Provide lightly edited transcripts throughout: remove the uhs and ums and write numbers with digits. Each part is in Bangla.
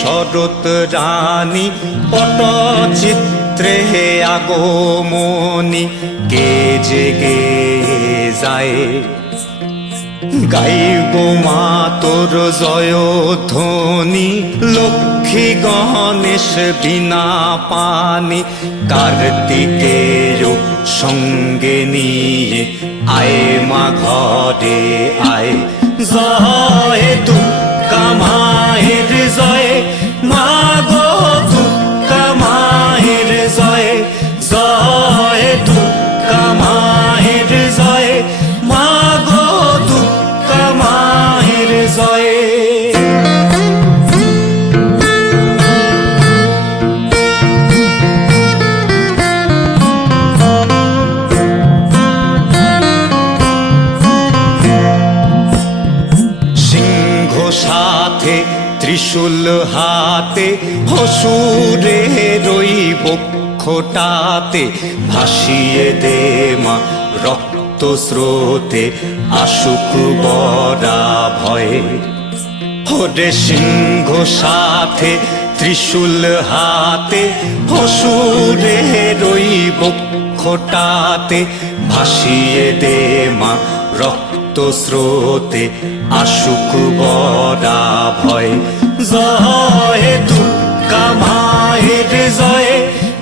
শরৎ রানী পটচিত্রে আগমনী কে জেগে যায় গাইব মা তোর জয়ধ্বনি লক্ষ্মী গণেশ বিনা পানি কার্তিকের সঙ্গে নিয়ে আয় মা ঘরে আয় জয় দুর্গা মায়ের জয় মা গো দুর্গা মায়ের জয় জয় দুর্গা মায়ের জয় মা গো দুর্গা মায়ের জয়। সাথে ত্রিশূল হাতে হসুরে রই বক্ষটাতে ভাসিয়ে দে মা রক্ত স্রোতে আশুক বরা ভয়ে হরে সিংহ সাথে ত্রিশূল হাতে হসুরে রই বক্ষটাতে ভাসিয়ে দে মা রক্ত স্রোতে আশুক বরা ভয় জয় দুর্গা মায়ের জয়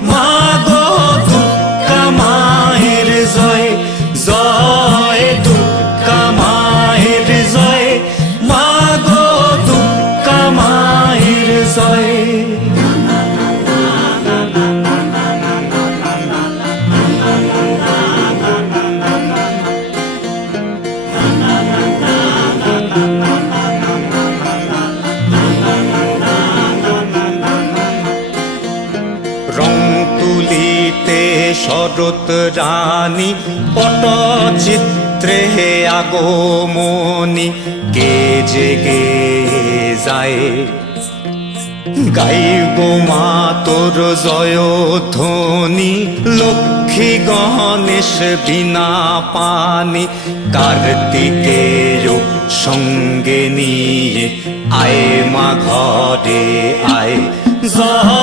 মা গো দুর্গা মায়ের জয় জয় দুর্গা মায়ের জয় মা গো দুর্গা মায়ের জয়। রং তুলিতে শরৎ রানী পটচিত্রে আগমনী কে জেগে যায় গাইব মা তোর জয়ধ্বনি লক্ষ্মী গণেশ বিনা পানি কার্তিকের সঙ্গে নিয়ে আয় মা ঘরে আয় জয়